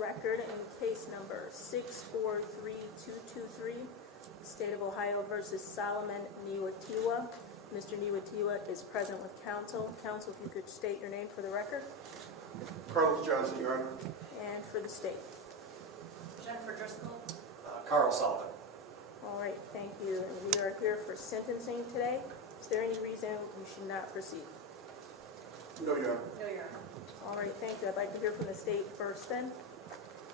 record in case number 643223, State of Ohio versus Solomon Nhiwatiwa. Mr. Nhiwatiwa is present with counsel. Counsel, if you could state your name for the record. Carlos Johnson, Your Honor. And for the state. Jennifer Driscoll. Carl Sullivan. All right, thank you. And we are here for sentencing today. Is there any reason we should not proceed? No, Your Honor. No, Your Honor. All right, thank you. I'd like to hear from the state first then.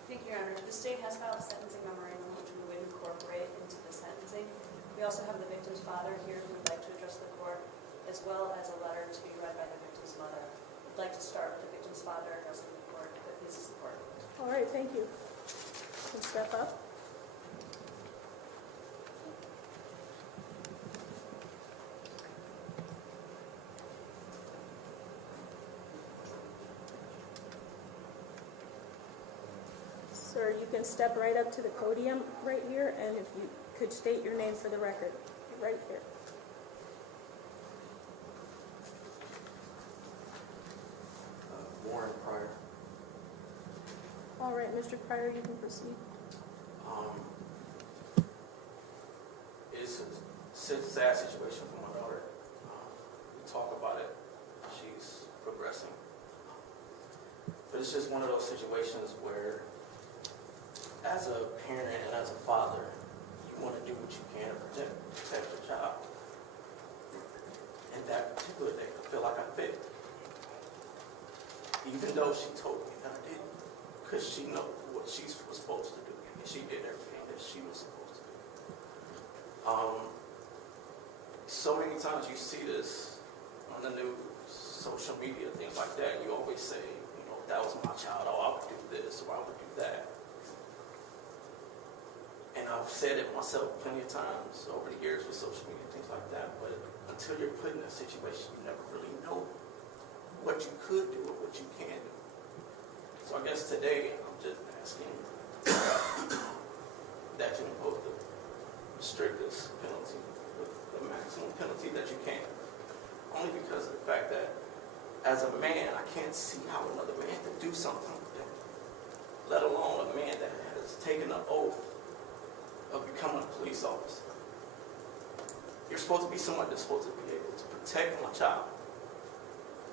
Thank you, Your Honor. The state has filed a sentencing memorandum which we would incorporate into the sentencing. We also have the victim's father here who would like to address the court, as well as a letter to be read by the victim's mother. I'd like to start with the victim's father addressing the court, but this is the court. All right, thank you. You can step up. Sir, you can step right up to the podium right here, and if you could state your name for the record, right here. Warren Pryor. All right, Mr. Pryor, you can proceed. It's a sad situation for my daughter. We talk about it. She's progressing. But it's just one of those situations where, as a parent and as a father, you want to do what you can to protect your child. And that particular day, I feel like I failed. Even though she told me that I didn't, because she knows what she was supposed to do, and she did everything that she was supposed to do. So many times you see this on the news, social media, things like that, and you always say, you know, if that was my child, oh, I would do this or I would do that. And I've said it myself plenty of times over the years with social media, things like that, but until you're put in a situation, you never really know what you could do or what you can do. So I guess today, I'm just asking that you impose the strictest penalty, the maximum penalty that you can. Only because of the fact that, as a man, I can't see how another man could do something like that, let alone a man that has taken an oath of becoming a police officer. You're supposed to be someone that's supposed to be able to protect my child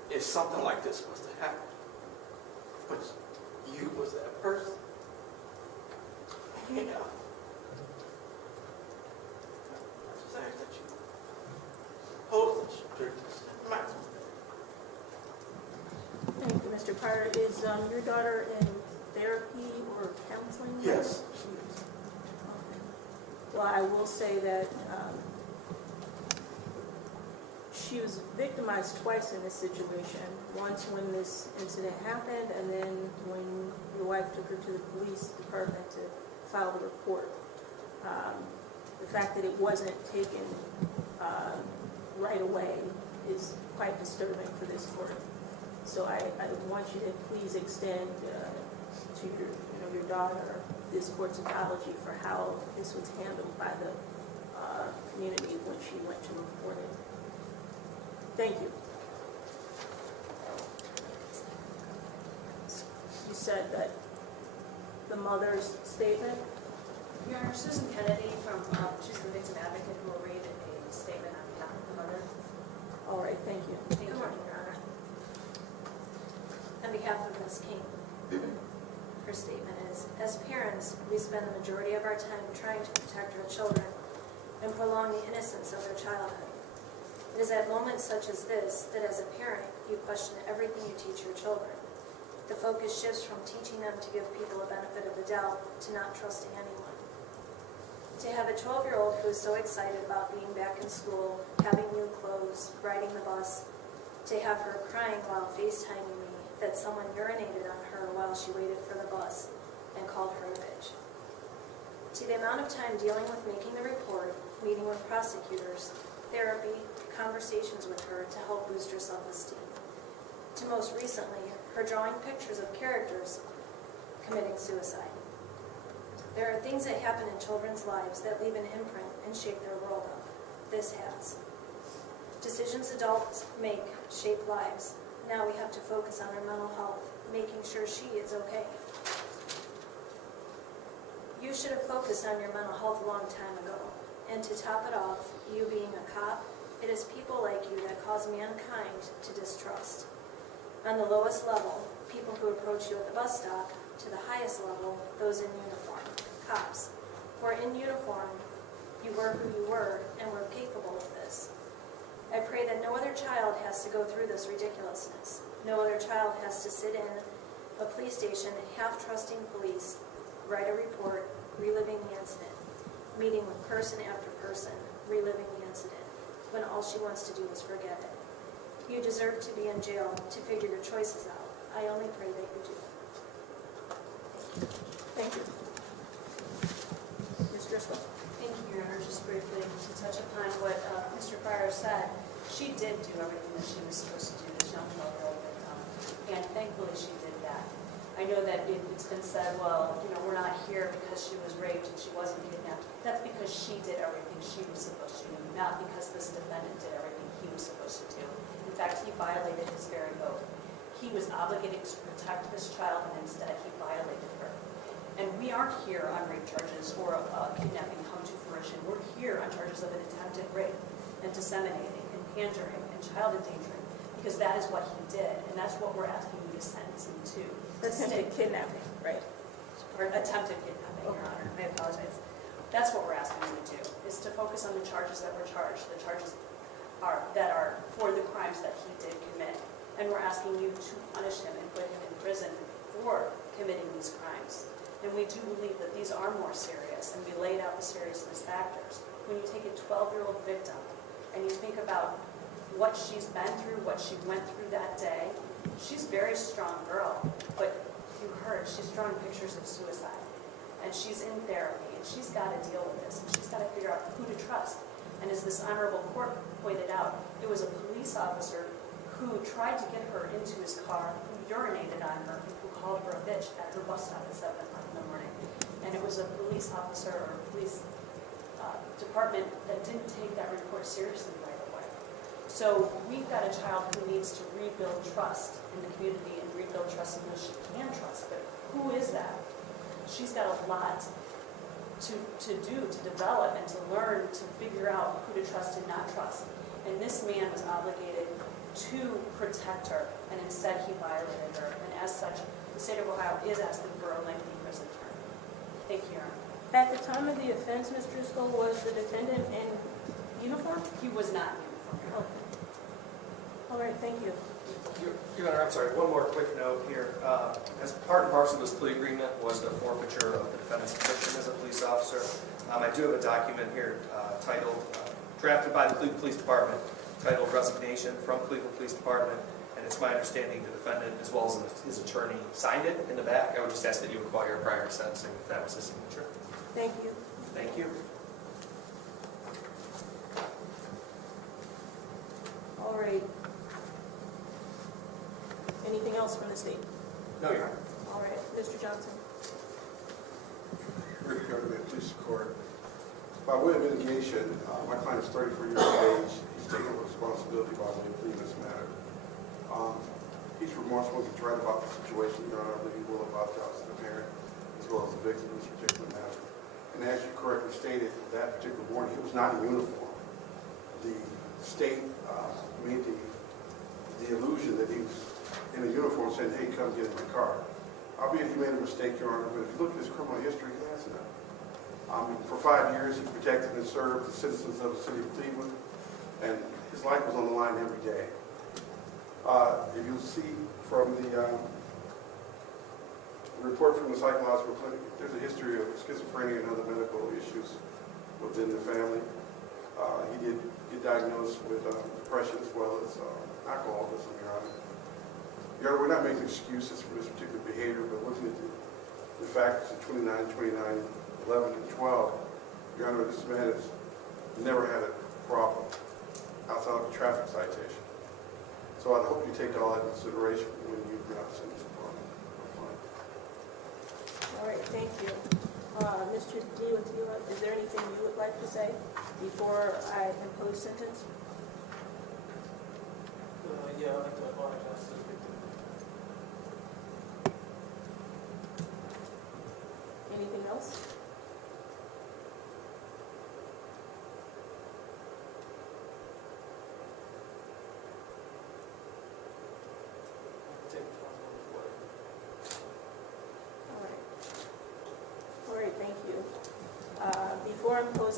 if something like this was to happen. But you was that person. Yeah. I just ask that you pose the strictest maximum. Thank you, Mr. Pryor. Is your daughter in therapy or counseling? Yes. Okay. Well, I will say that she was victimized twice in this situation. Once when this incident happened, and then when your wife took her to the police department to file the report. The fact that it wasn't taken right away is quite disturbing for this court. So I want you to please extend to your daughter this court's apology for how this was handled by the community when she went to report it. Thank you. You said that the mother's statement. Your Honor, Susan Kennedy she's the victim advocate who will read a statement on behalf of the mother. All right, thank you. Thank you, Your Honor. On behalf of Ms. King, her statement is, as parents, we spend the majority of our time trying to protect our children and prolong the innocence of their childhood. It is at moments such as this that as a parent, you question everything you teach your children. The focus shifts from teaching them to give people a benefit of the doubt to not trusting anyone. To have a 12-year-old who is so excited about being back in school, having new clothes, riding the bus, to have her crying while FaceTiming me that someone urinated on her while she waited for the bus and called her a bitch. To the amount of time dealing with making the report, meeting with prosecutors, therapy, conversations with her to help boost her self-esteem. To most recently, her drawing pictures of characters committing suicide. There are things that happen in children's lives that leave an imprint and shake their world up. This has. Decisions adults make shape lives. Now we have to focus on her mental health, making sure she is okay. You should have focused on your mental health a long time ago. And to top it off, you being a cop, it is people like you that cause mankind to distrust. On the lowest level, people who approach you at the bus stop, to the highest level, those in uniform, cops. For in uniform, you were who you were and were capable of this. I pray that no other child has to go through this ridiculousness. No other child has to sit in a police station half-trusting police, write a report, reliving the incident, meeting with person after person, reliving the incident, when all she wants to do is forget it. You deserve to be in jail to figure your choices out. I only pray that you do. Thank you. Ms. Driscoll. Thank you, Your Honor. Just briefly to touch upon what Mr. Pryor said, she did do everything that she was supposed to do, this young 12-year-old victim, and thankfully she did that. I know that it's been said, well, we're not here because she was raped and she wasn't kidnapped. That's because she did everything she was supposed to do, not because this defendant did everything he was supposed to do. In fact, he violated his very oath. He was obligated to protect this child, and instead he violated her. And we aren't here on rape charges or kidnapping come to fruition. We're here on charges of an attempted rape and disseminating and pandering and child endangering, because that is what he did, and that's what we're asking you to sentence him to. Attempted kidnapping, right? Or attempted kidnapping, Your Honor. I apologize. That's what we're asking you to do, is to focus on the charges that were charged, the charges that are for the crimes that he did commit. And we're asking you to punish him and put him in prison for committing these crimes. And we do believe that these are more serious, and we laid out the seriousness factors. When you take a 12-year-old victim and you think about what she's been through, what she went through that day, she's a very strong girl, but you heard she's drawing pictures of suicide. And she's in therapy, and she's got to deal with this, and she's got to figure out who to trust. And as this honorable court pointed out, it was a police officer who tried to get her into his car, who urinated on her, and who called her a bitch at her bus stop at 7 o'clock in the morning. And it was a police officer or police department that didn't take that report seriously right away. So we've got a child who needs to rebuild trust in the community and rebuild trust in those she can trust. But who is that? She's got a lot to do, to develop, and to learn, to figure out who to trust and not trust. And this man was obligated to protect her, and instead he violated her. And as such, the state of Ohio is asking for a lengthy prison term. Thank you, Your Honor. At the time of the offense, Ms. Driscoll, was the defendant in uniform? He was not in uniform. Okay. All right, thank you. Your Honor, I'm sorry, one more quick note here. As part and parcel of this plea agreement was the forfeiture of the defendant's conviction as a police officer. I do have a document here titled, drafted by the Cleveland Police Department, titled Resignation from Cleveland Police Department, and it's my understanding the defendant, as well as his attorney, signed it in the back. I would just ask that you acquire prior to sentencing if that was his signature. Thank you. Thank you. All right. Anything else from the state? No, Your Honor. All right, Mr. Johnson. Rick Government Police Court. By way of mitigation, my client is 34 years of age. He's taking responsibility by way of pleading this matter. He's remorseful. He's right about the situation, Your Honor. I believe he will apologize to the parent as well as the victim in this particular matter. And as you correctly stated, that particular morning, he was not in uniform. The state made the illusion that he was in a uniform saying, hey, come get in my car. Albeit he made a mistake, Your Honor, but if you look at his criminal history, he has none. For 5 years, he protected and served the citizens of the city of Cleveland, and his life was on the line every day. If you see from the report from the psychological clinic, there's a history of schizophrenia and other medical issues within the family. He did get diagnosed with depression as well as alcoholism, Your Honor. Your Honor, we're not making excuses for this particular behavior, but looking at the factors of 29, 11, and 12, Your Honor, this man has never had a problem outside of a traffic citation. So I hope you take all that into consideration when you pronounce the sentence upon my client. All right, thank you. Mr. Nhiwatiwa, is there anything you would like to say before I impose sentence? Yeah, I'd like to apologize to the victim. Anything else?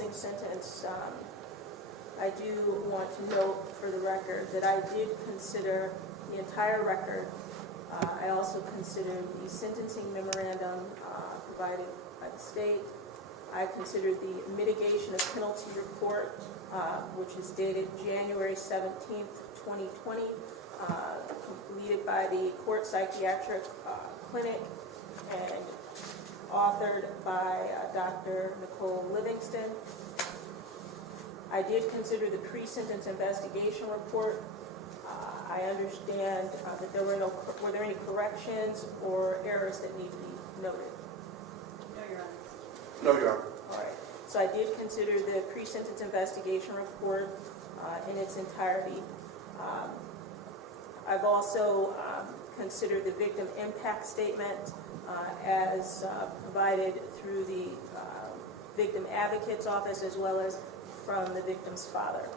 closing sentence, I do want to note for the record that I did consider the entire record. I also considered the sentencing memorandum provided by the state. I considered the mitigation of penalty report, which is dated January 17th, 2020, completed by the Court Psychiatric Clinic and authored by Dr. Nicole Livingston. I did consider the pre-sentence investigation report. I understand that were there any corrections or errors that need to be noted? No, Your Honor. No, Your Honor. All right. So I did consider the pre-sentence investigation report in its entirety. I've also considered the victim impact statement as provided through the victim advocate's office as well as from the victim's father.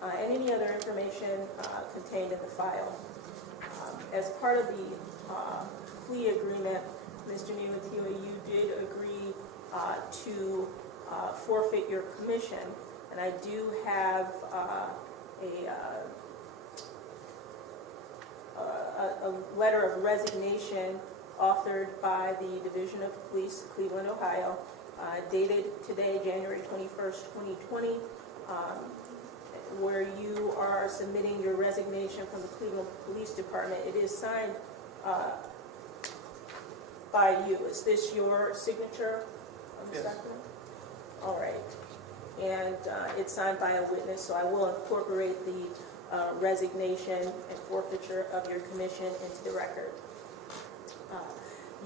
And any other information contained in the file. As part of the plea agreement, Mr. Nhiwatiwa, you did agree to forfeit your commission, and I do have a letter of resignation authored by the Division of Police, Cleveland, Ohio, dated today, January 21st, 2020, where you are submitting your resignation from the Cleveland Police Department. It is signed by you. Is this your signature on this document? All right. And it's signed by a witness, so I will incorporate the resignation and forfeiture of your commission into the record.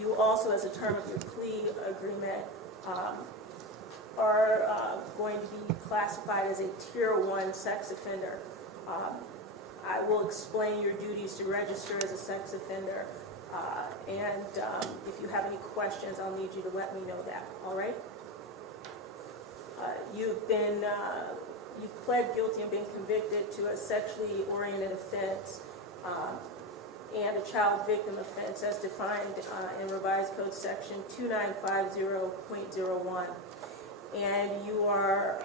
You also, as a term of your plea agreement, are going to be classified as a Tier 1 sex offender. I will explain your duties to register as a sex offender, and if you have any questions, I'll need you to let me know that, all right? You've pled guilty and been convicted to a sexually oriented offense and a child victim offense as defined in Revised Code Section 2950.01. And you are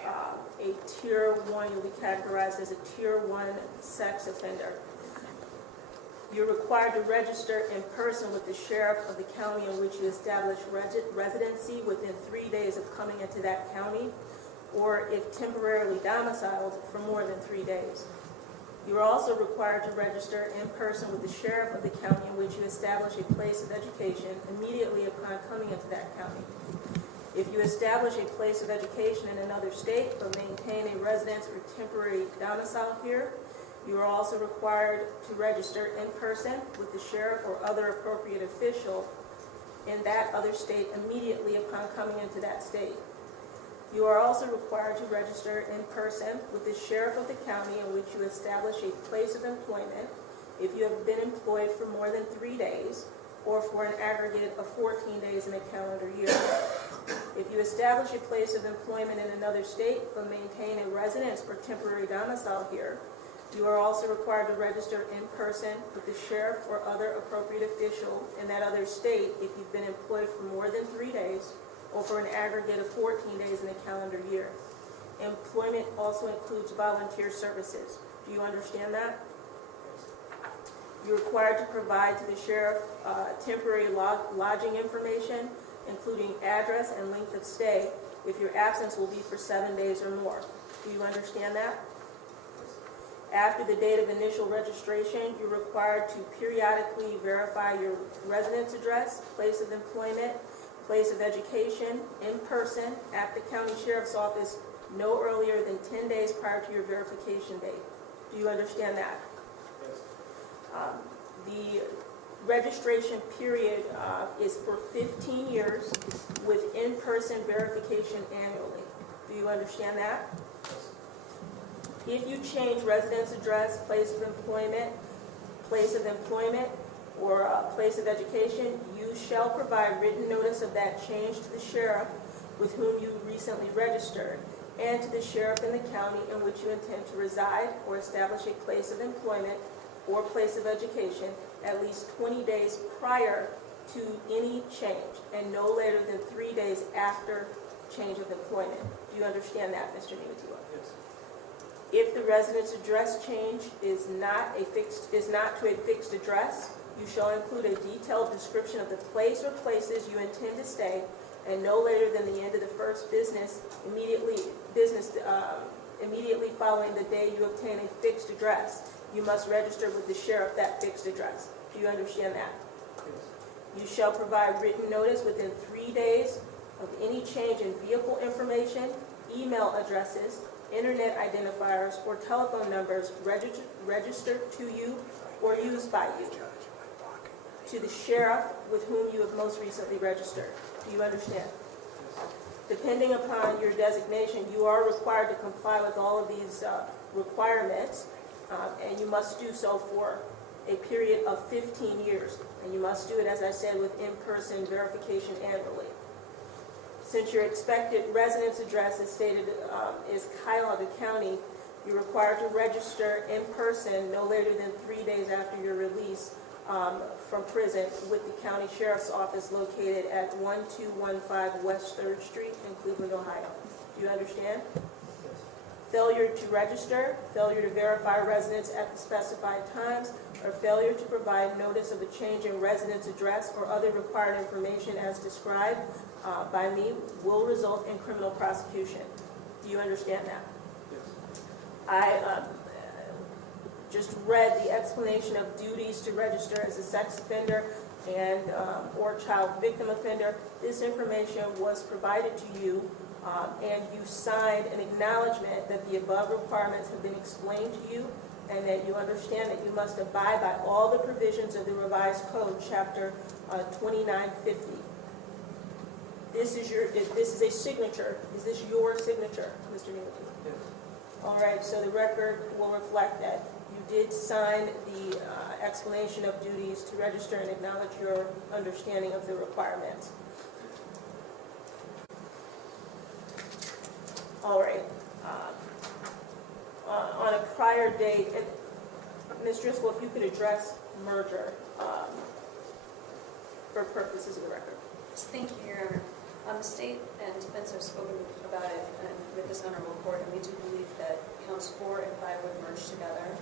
a Tier 1, you'll be categorized as a Tier 1 sex offender. You're required to register in person with the sheriff of the county in which you establish residency within 3 days of coming into that county, or if temporarily domiciled for more than 3 days. You are also required to register in person with the sheriff of the county in which you establish a place of education immediately upon coming into that county. If you establish a place of education in another state but maintain a residence or temporary domicile here, you are also required to register in person with the sheriff or other appropriate official in that other state immediately upon coming into that state. You are also required to register in person with the sheriff of the county in which you establish a place of employment if you have been employed for more than 3 days or for an aggregate of 14 days in a calendar year. If you establish a place of employment in another state but maintain a residence or temporary domicile here, you are also required to register in person with the sheriff or other appropriate official in that other state if you've been employed for more than 3 days or for an aggregate of 14 days in a calendar year. Employment also includes volunteer services. Do you understand that? You're required to provide to the sheriff temporary lodging information, including address and length of stay, if your absence will be for 7 days or more. Do you understand that? After the date of initial registration, you're required to periodically verify your residence address, place of employment, place of education, in person, at the county sheriff's office, no earlier than 10 days prior to your verification date. Do you understand that? Yes. The registration period is for 15 years with in-person verification annually. Do you understand that? If you change residence address, place of employment, or place of education, you shall provide written notice of that change to the sheriff with whom you recently registered and to the sheriff in the county in which you intend to reside or establish a place of employment or place of education at least 20 days prior to any change and no later than 3 days after change of employment. Do you understand that, Mr. Nhiwatiwa? Yes. If the residence address change is not to a fixed address, you shall include a detailed description of the place or places you intend to stay, and no later than the end of the first business immediately following the day you obtain a fixed address, you must register with the sheriff that fixed address. Do you understand that? Yes. You shall provide written notice within 3 days of any change in vehicle information, email addresses, internet identifiers, or telephone numbers registered to you or used by you, to the sheriff with whom you have most recently registered. Do you understand? Depending upon your designation, you are required to comply with all of these requirements, and you must do so for a period of 15 years. And you must do it, as I said, with in-person verification annually. Since your expected residence address is stated is Cuyahoga County, you're required to register in person no later than 3 days after your release from prison with the county sheriff's office located at 1215 West 3rd Street in Cleveland, Ohio. Do you understand? Yes. Failure to register, failure to verify residence at the specified times, or failure to provide notice of a change in residence address or other required information as described by me will result in criminal prosecution. Do you understand that? Yes. I just read the explanation of duties to register as a sex offender and or child victim offender. This information was provided to you, and you signed an acknowledgement that the above requirements have been explained to you, and that you understand that you must abide by all the provisions of the revised code, chapter 2950. This is a signature. Is this your signature, Mr. Nhiwatiwa? Yes. All right, so the record will reflect that you did sign the explanation of duties to register and acknowledge your understanding of the requirements. All right. On a prior date, and Ms. Driscoll, if you could address merger for purposes of the record. Thank you, Your Honor. The state and defense have spoken about it with this honorable court, and we do believe that counts 4 and 5 would merge together,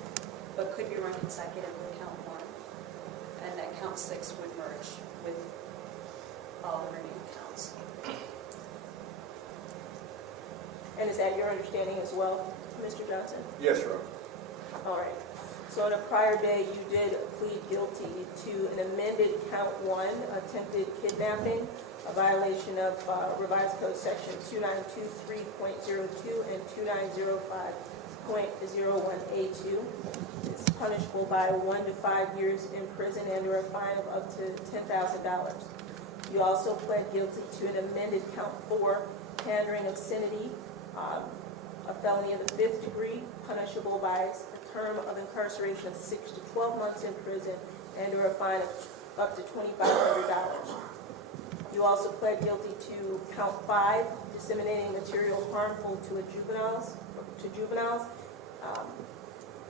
but could be run consecutive with count 1, and that count 6 would merge with all the remaining counts. And is that your understanding as well, Mr. Johnson? Yes, Your Honor. All right. So on a prior day, you did plead guilty to an amended count 1, attempted kidnapping, a violation of revised code section 2923.02 and 2905.01A2. It's punishable by 1 to 5 years in prison and/or a fine of up to $10,000. You also pled guilty to an amended count 4, pandering obscenity, a felony of the 5th degree, punishable by a term of incarceration of 6 to 12 months in prison and/or a fine of up to $2,500. You also pled guilty to count 5, disseminating material harmful to juveniles,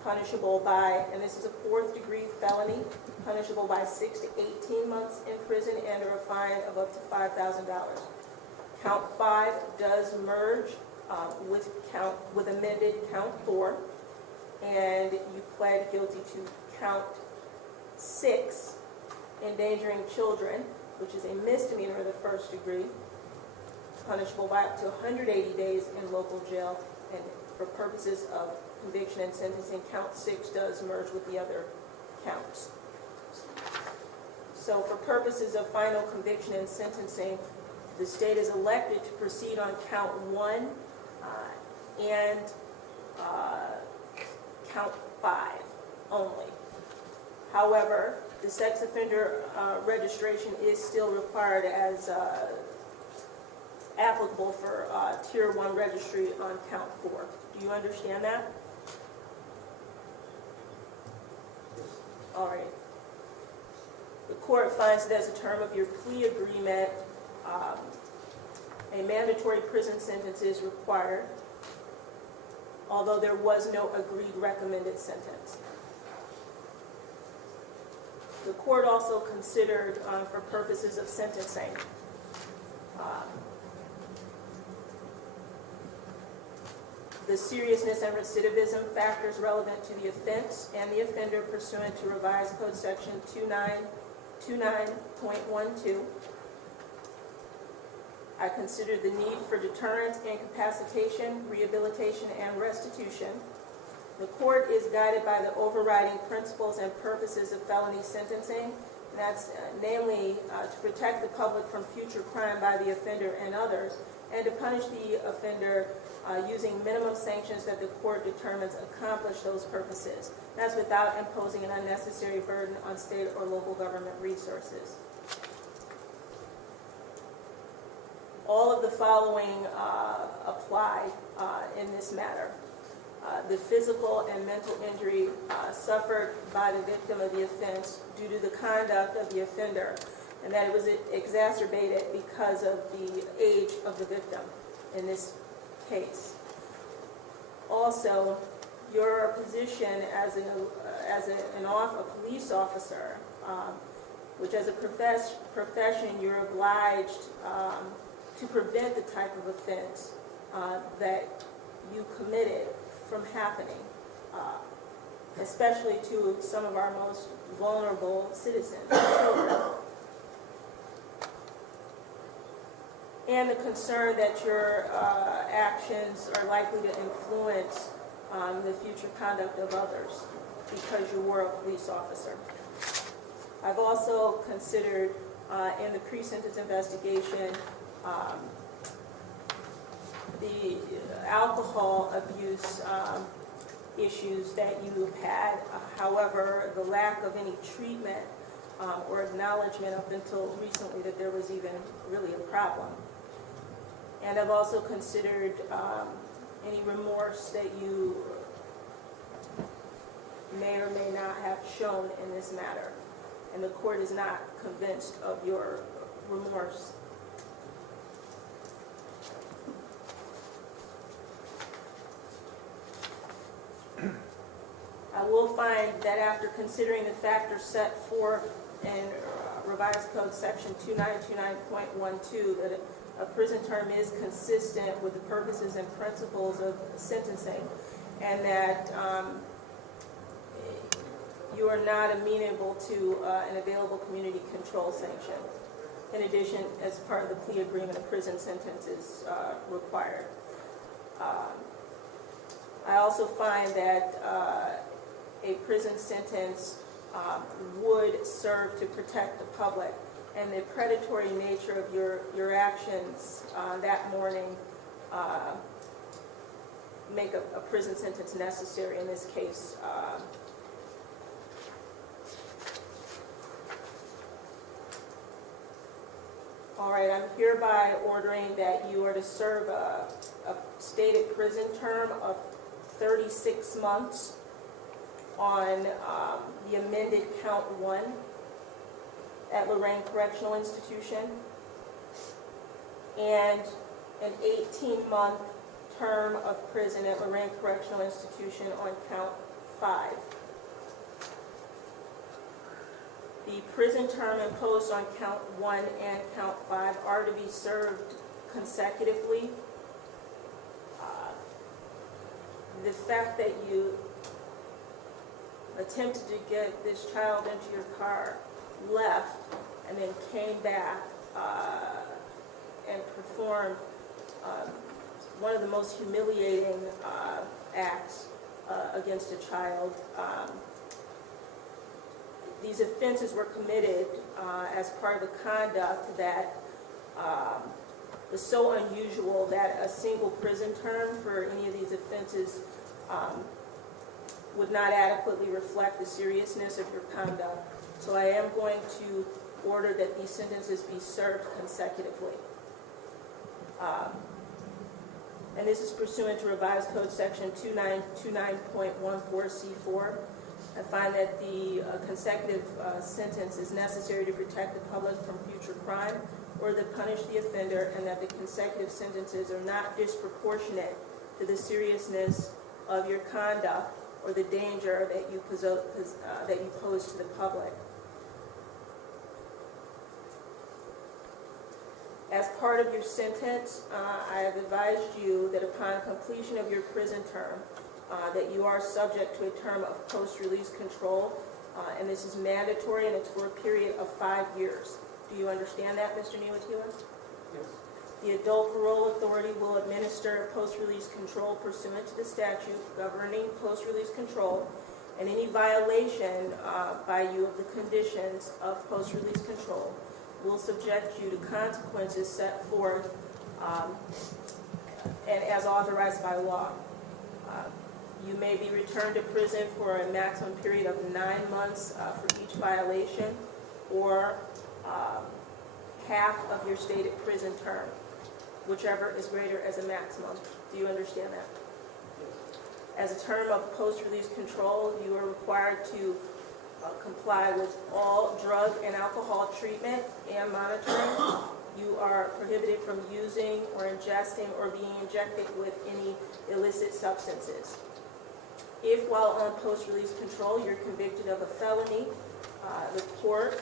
punishable by, and this is a 4th degree felony, punishable by 6 to 18 months in prison and/or a fine of up to $5,000. Count 5 does merge with amended count 4, and you pled guilty to count 6, endangering children, which is a misdemeanor of the 1st degree, punishable by up to 180 days in local jail, and for purposes of conviction and sentencing, count 6 does merge with the other counts. So for purposes of final conviction and sentencing, the state is elected to proceed on count 1 and count 5 only. However, the sex offender registration is still required as applicable for Tier 1 registry on count 4. Do you understand that? All right. The court finds that as a term of your plea agreement, a mandatory prison sentence is required, although there was no agreed recommended sentence. The court also considered, for purposes of sentencing, the seriousness and recidivism factors relevant to the offense and the offender pursuant to revised code section 2929.12. I consider the need for deterrence, incapacitation, rehabilitation, and restitution. The court is guided by the overriding principles and purposes of felony sentencing, and that's namely to protect the public from future crime by the offender and others, and to punish the offender using minimum sanctions that the court determines accomplish those purposes. That's without imposing an unnecessary burden on state or local government resources. All of the following apply in this matter. The physical and mental injury suffered by the victim of the offense due to the conduct of the offender, and that it was exacerbated because of the age of the victim in this case. Also, your position as a police officer, which as a profession you're obliged to prevent the type of offense that you committed from happening, especially to some of our most vulnerable citizens, children. And the concern that your actions are likely to influence the future conduct of others because you were a police officer. I've also considered in the pre-sentence investigation the alcohol abuse issues that you've had. However, the lack of any treatment or acknowledgement up until recently that there was even really a problem. And I've also considered any remorse that you may or may not have shown in this matter. And the court is not convinced of your remorse. I will find that after considering the factors set forth in revised code section 2929.12 that a prison term is consistent with the purposes and principles of sentencing, and that you are not amenable to an available community control sanction. In addition, as part of the plea agreement, a prison sentence is required. I also find that a prison sentence would serve to protect the public, and the predatory nature of your actions that morning make a prison sentence necessary in this case. All right, I'm hereby ordering that you are to serve a stated prison term of 36 months on the amended count 1 at Lorraine Correctional Institution, and an 18-month term of prison at Lorraine Correctional Institution on count 5. The prison term imposed on count 1 and count 5 are to be served consecutively. The fact that you attempted to get this child into your car, left, and then came back and performed one of the most humiliating acts against a child. These offenses were committed as part of a conduct that was so unusual that a single prison term for any of these offenses would not adequately reflect the seriousness of your conduct. So I am going to order that these sentences be served consecutively. And this is pursuant to revised code section 2929.14C4. I find that the consecutive sentence is necessary to protect the public from future crime or to punish the offender, and that the consecutive sentences are not disproportionate to the seriousness of your conduct or the danger that you pose to the public. As part part of your sentence, I have advised you that upon completion of your prison term, that you are subject to a term of post-release control, and this is mandatory, and it's for a period of 5 years. Do you understand that, Mr. Nhiwatiwa? Yes. The adult parole authority will administer post-release control pursuant to the statute governing post-release control, and any violation by you of the conditions of post-release control will subject you to consequences set forth and as authorized by law. You may be returned to prison for a maximum period of 9 months for each violation, or half of your stated prison term, whichever is greater as a maximum. Do you understand that? As a term of post-release control, you are required to comply with all drug and alcohol treatment and monitoring. You are prohibited from using or ingesting or being injected with any illicit substances. If while on post-release control you're convicted of a felony, the court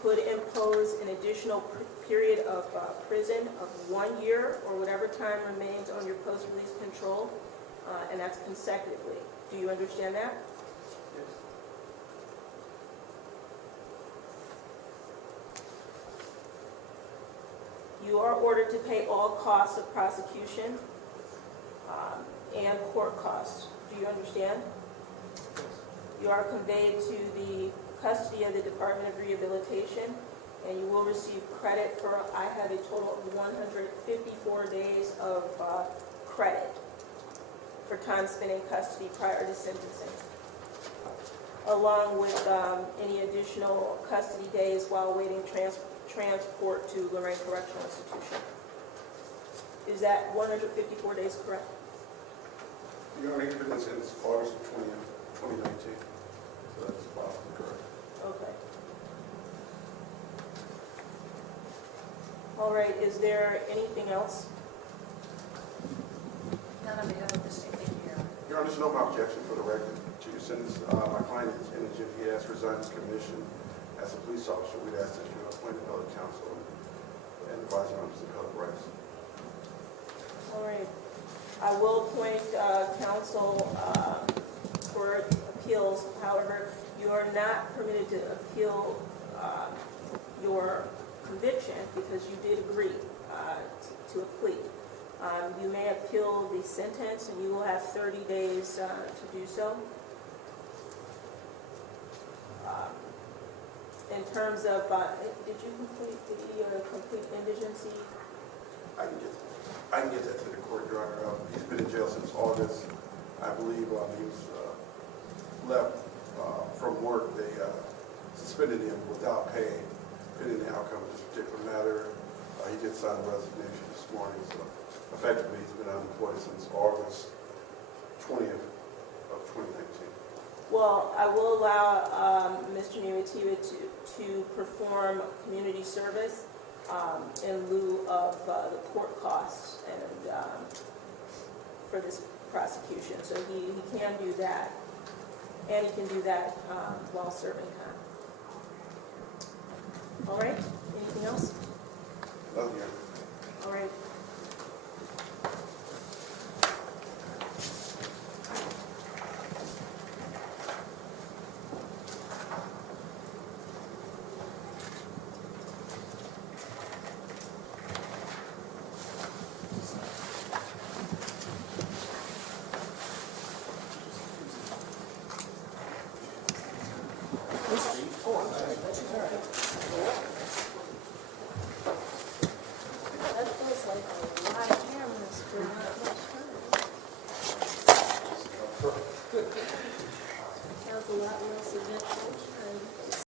could impose an additional period of prison of 1 year or whatever time remains on your post-release control, and that's consecutively. Do you understand that? Yes. You are ordered to pay all costs of prosecution and court costs. Do you understand? You are conveyed to the custody of the Department of Rehabilitation, and you will receive credit for, I have a total of 154 days of credit for time spent in custody prior to sentencing, along with any additional custody days while awaiting transport to Lorraine Correctional Institution. Is that 154 days correct? Your Honor, he's been since August 20th, 2019. So that's possibly correct. Okay. All right, is there anything else? None on behalf of the state, thank you, Your Honor. Your Honor, there's no objection for the record to your sentence. My client is indigent. He has resigned his commission as a police officer. We'd ask that you appoint appellate counsel and advise him on his appellate rights. All right. I will appoint counsel for appeals. However, you are not permitted to appeal your conviction because you did agree to a plea. You may appeal the sentence, and you will have 30 days to do so. In terms of, did you complete indigency? I can get that to the court, Your Honor. He's been in jail since August. I believe he was left from work. They suspended him without pay, pending the outcome of this particular matter. He did sign a resignation this morning, so effectively he's been unemployed since August 20th of 2019. Well, I will allow Mr. Nhiwatiwa to perform community service in lieu of the court costs and for this prosecution. So he can do that, and he can do that while serving time. All right, anything else? Nothing, Your Honor. All right. That feels like a lot of cameras for not much time. That was a lot less eventful.